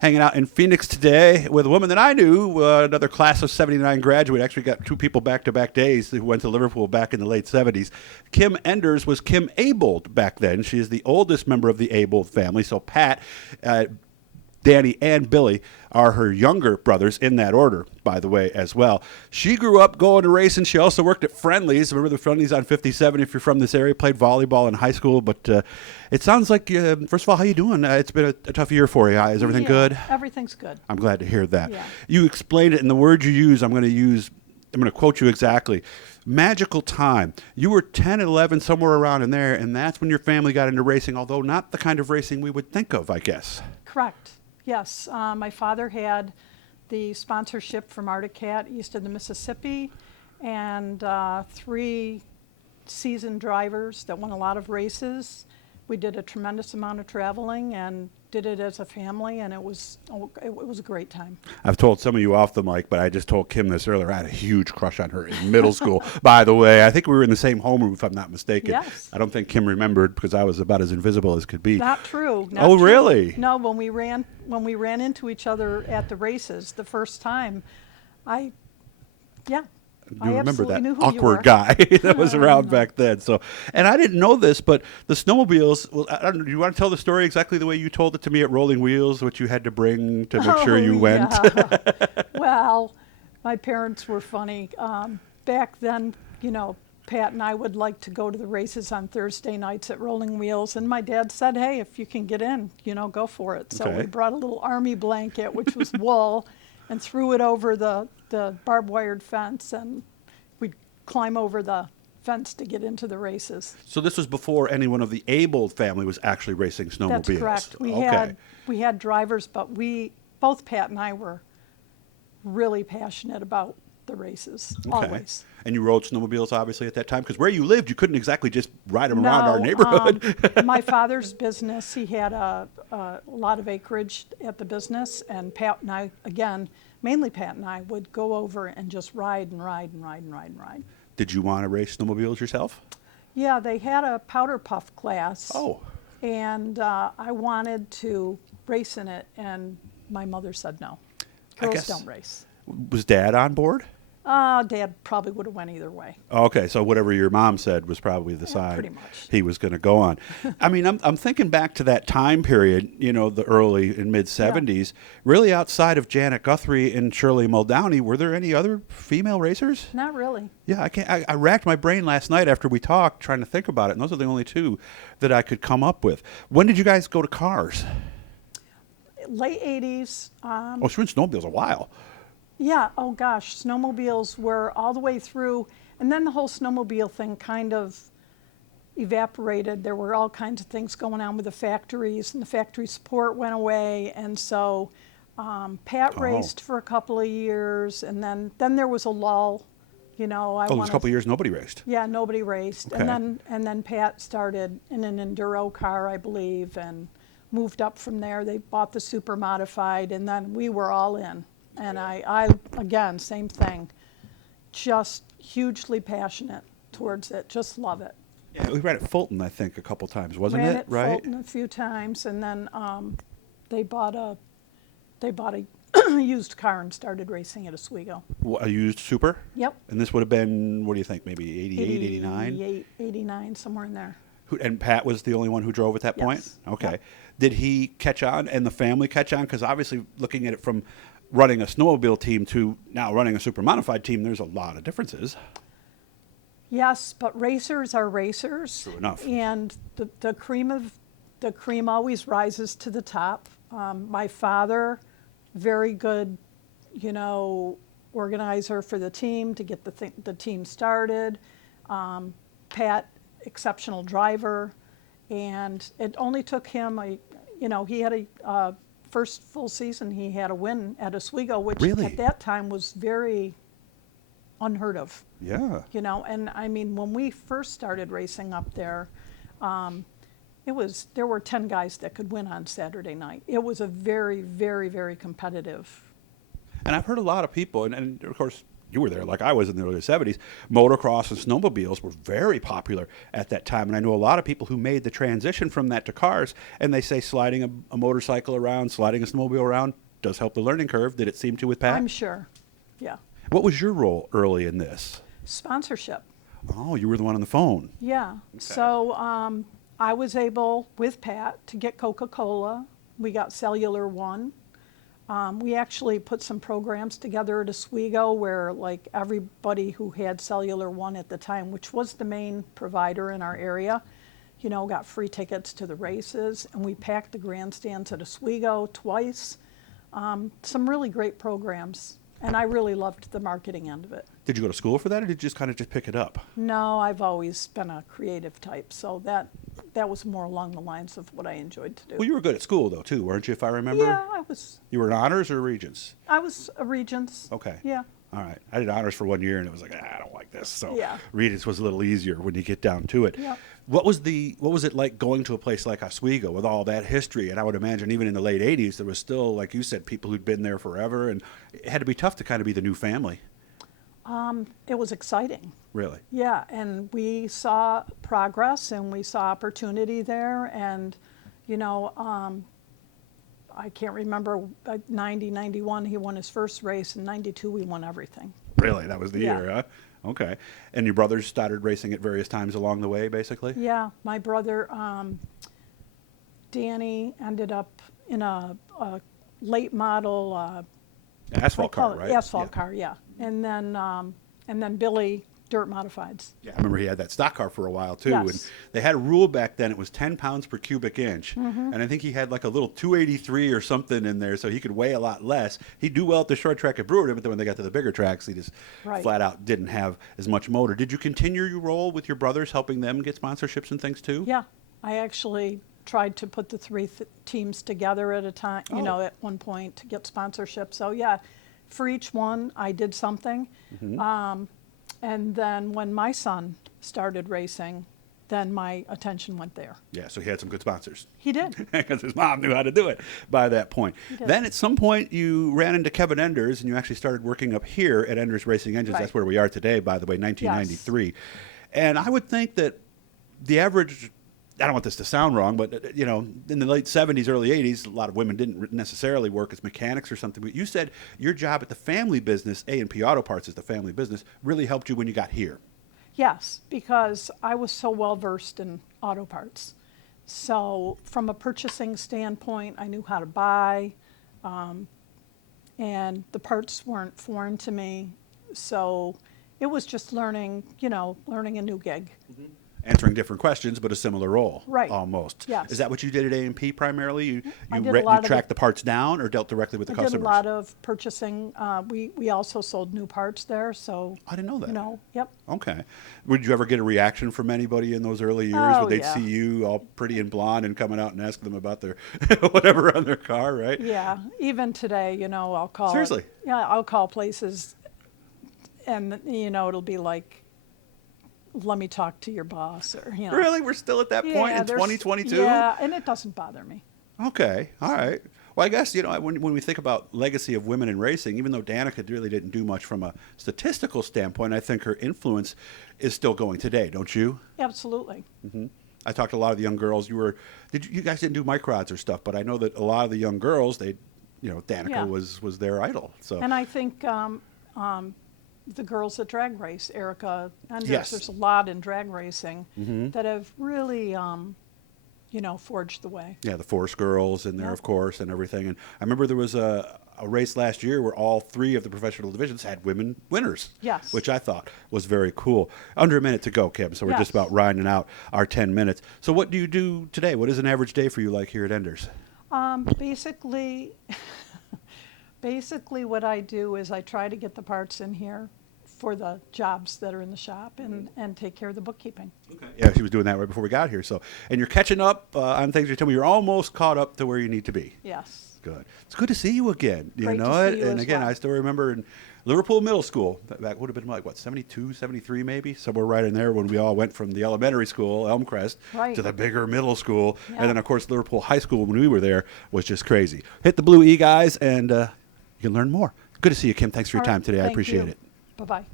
Hanging out in Phoenix today with a woman that I knew, another class of 79 graduate. Actually got two people back-to-back days who went to Liverpool back in the late 70s. Kim Enders was Kim Abold back then. She is the oldest member of the Abold family. So Pat, Danny, and Billy are her younger brothers in that order, by the way, as well. She grew up going to racing. She also worked at Friendly's. Remember the Friendly's on 57 if you're from this area. Played volleyball in high school. But it sounds like, first of all, how you doing? It's been a tough year for you. Is everything good? Everything's good. I'm glad to hear that. Yeah. You explained it in the words you use. I'm going to quote you exactly. Magical time. You were 10, 11, somewhere around in there, and that's when your family got into racing, although not the kind of racing we would think of, I guess. Correct. Yes. My father had the sponsorship from Arctic Cat east of the Mississippi, and 3 seasoned drivers that won a lot of races. We did a tremendous amount of traveling and did it as a family, and it was a great time. I've told some of you off the mic, but I just told Kim this earlier. I had a huge crush on her in middle school, by the way. I think we were in the same homeroom, if I'm not mistaken. Yes. I don't think Kim remembered because I was about as invisible as could be. Not true. Not Oh, true. really? No, when we ran into each other at the races the first time, I You remember absolutely that knew who you awkward were. guy that was around back then. So, and I didn't know this, but the snowmobiles. Well, I don't know. Do you want to tell the story exactly the way you told it to me at Rolling Wheels? What you had to bring to make sure you went? Yeah. Well, my parents were funny. Back then, Pat and I would like to go to the races on Thursday nights at Rolling Wheels, and my dad said, "Hey, if you can get in, go for it." So Okay. we brought a little army blanket, which was wool, and threw it over the barbed wired fence, and we'd climb over the fence to get into the races. So this was before anyone of the Abel family was actually racing snowmobiles. That's correct. We had drivers, but both Pat and I were really passionate about the races, always. And you rode snowmobiles obviously at that time because where you lived, you couldn't exactly just ride them around our neighborhood. My father's business, he had a lot of acreage at the business, and Pat and I, again, mainly Pat and I, would go over and just ride and ride and ride and ride and ride. Did you want to race snowmobiles yourself? Yeah, they had a powder puff class. Oh. And I wanted to race in it, and my mother said no. Girls don't race. Was Dad on board? Dad probably would have went either way. Okay, so whatever your mom said was probably the side pretty much. he was going to go on. I mean, I'm thinking back to that time period, the early and mid 70s. Really, outside of Janet Guthrie and Shirley Muldowney, were there any other female racers? Not really. Yeah, I racked my brain last night after we talked trying to think about it, and those are the only two that I could come up with. When did you guys go to cars? Late 80s. Oh, she was in snowmobiles a while. Yeah, oh gosh, snowmobiles were all the way through, and then the whole snowmobile thing kind of evaporated. There were all kinds of things going on with the factories, and the factory support went away, and so Pat raced for a couple of years, and then there was a lull. There was a couple of years nobody raced. Yeah, nobody raced, Okay. and then Pat started in an enduro car, I believe, and moved up from there. They bought the super modified, and then we were all in. And I again, same thing, just hugely passionate towards it, just love it. Yeah, we ran at Fulton, I think, a couple times, wasn't Ran it? at Right? Fulton a few times, and then they bought a used car and started racing at Oswego. A used Super? Yep. And this would have been, what do you think, maybe 88, 89? 88, 89, somewhere in there. And Pat was the only one who drove at that point? Yes. Okay. Yep. Did he catch on and the family catch on? Because obviously looking at it from running a snowmobile team to now running a super modified team, there's a lot of differences. Yes, but racers are racers. True enough. And the cream always rises to the top. My father, very good, organizer for the team to get the team started. Pat, exceptional driver, and it only took him he had a first full season he had a win at Oswego, which Really? at that time was very unheard of. Yeah. And I mean, when we first started racing up there, there were 10 guys that could win on Saturday night. It was a very, very, very competitive. And I've heard a lot of people, and of course, you were there like I was in the early 70s, motocross and snowmobiles were very popular at that time. And I know a lot of people who made the transition from that to cars, and they say sliding a motorcycle around, sliding a snowmobile around does help the learning curve. Did it seem to with Pat? I'm sure. Yeah. What was your role early in this? Sponsorship. Oh, you were the one on the phone. Yeah. Okay. So I was able, with Pat, to get Coca-Cola. We got Cellular One. We actually put some programs together at Oswego where like everybody who had Cellular One at the time, which was the main provider in our area, you know, got free tickets to the races. And we packed the grandstands at Oswego twice. Some really great programs. And I really loved the marketing end of it. Did you go to school for that, or did you just kind of just pick it up? No, I've always been a creative type, so that was more along the lines of what I enjoyed to do. Well, you were good at school, though, too, weren't you, if I remember? Yeah, I was. You were in honors or regents? I was a Regents. Okay. Yeah. All right. I did honors for 1 year, and it was like, I don't like this. So Yeah. regents was a little easier when you get down to it. Yeah. What was it like going to a place like Oswego with all that history? And I would imagine even in the late 80s, there was still, like you said, people who'd been there forever, and it had to be tough to kind of be the new family. It was exciting. Really? Yeah, and we saw progress and we saw opportunity there. And, you know, I can't remember, 90, 91, he won his first race. In 92, we won everything. Really? That was the Yeah. year, huh? Okay. And your brothers started racing at various times along the way, basically? Yeah, my brother, Danny, ended up in a late model Asphalt car, right? asphalt Yeah. car, yeah. And then Billy, dirt modifieds. Yeah, I remember he had that stock car for a while too, Yes. and they had a rule back then. It was 10 pounds per cubic inch, Mm-hmm. and I think he had like a little 283 or something in there, so he could weigh a lot less. He'd do well at the short track at Brewerton, but then when they got to the bigger tracks, he just Right. flat out didn't have as much motor. Did you continue your role with your brothers, helping them get sponsorships and things too? Yeah, I actually tried to put the three teams together at a time, you know, Oh. at one point to get sponsorship. So yeah, for each one, I did something. Mm-hmm. And then when my son started racing, then my attention went there. Yeah, so he had some good sponsors. He did. Because his mom knew how to do it by that point. did. Then at some point you ran into Kevin Enders and you actually started working up here at Enders Racing Engines. Right. That's where we are today, by the way, 1993. And I would think that the average, I don't want this to sound wrong, but you know, in the late 70s, early 80s, a lot of women didn't necessarily work as mechanics or something. But you said your job at the family business, A&P Auto Parts is the family business, really helped you when you got here. Yes, because I was so well versed in auto parts. So from a purchasing standpoint, I knew how to buy, and the parts weren't foreign to me. So it was just learning, you know, learning a new gig. Answering different questions, but a similar role, Right. almost. Yes. Is that what you did at A&P primarily? You I did a lot you of tracked it. the parts down or dealt directly with the I customers? did a lot of purchasing. We also sold new parts there, so I didn't know that. you know, yep. Okay. Would you ever get a reaction from anybody in those early years? Oh, Would they yeah. see you all pretty and blonde and coming out and ask them about their whatever on their car, right? Yeah, even today, you know, I'll call. Seriously? Yeah, I'll call places, and you know, it'll be like, "Let me talk to your boss," or you know. Really? We're still at that point Yeah, in there's- 2022? Yeah, and it doesn't bother me. Okay. All right. Well, I guess, you know, when we think about legacy of women in racing, even though Danica really didn't do much from a statistical standpoint, I think her influence is still going today, don't you? Absolutely. I talked to a lot of the young girls. You guys didn't do microds or stuff, but I know that a lot of the young girls, Danica Yeah. was their idol. So And I think the girls at drag race, Erica Enders, Yes. there's a lot in drag racing that have really, you know, forged the way. yeah, the Force girls in there, Yeah. of course, and everything. And I remember there was a race last year where all three of the professional divisions had women winners. Yes. Which I thought was very cool. Under a minute to go, Kim, so we're just Yes. about rounding out our 10 minutes. So what do you do today? What is an average day for you like here at Enders? Basically, basically what I do is I try to get the parts in here for the jobs that are in the shop and take care of the bookkeeping. Okay. Yeah, she was doing that right before we got here. So, and you're catching up on things. You tell me you're almost caught up to where you need to be. Yes. Good. It's good to see you again. You Great to know it. see you And as again, well. I still remember in Liverpool Middle School, back would have been like, what, 72, 73 maybe? Somewhere right in there when we all went from the elementary school, Elmcrest, Right. to the bigger middle school. Yeah. And then, of course, Liverpool High School when we were there was just crazy. Hit the Blue E, guys, and you can learn more. Good to see you, Kim. Thanks for your All right. time today. I Thank appreciate you. it. Bye-bye.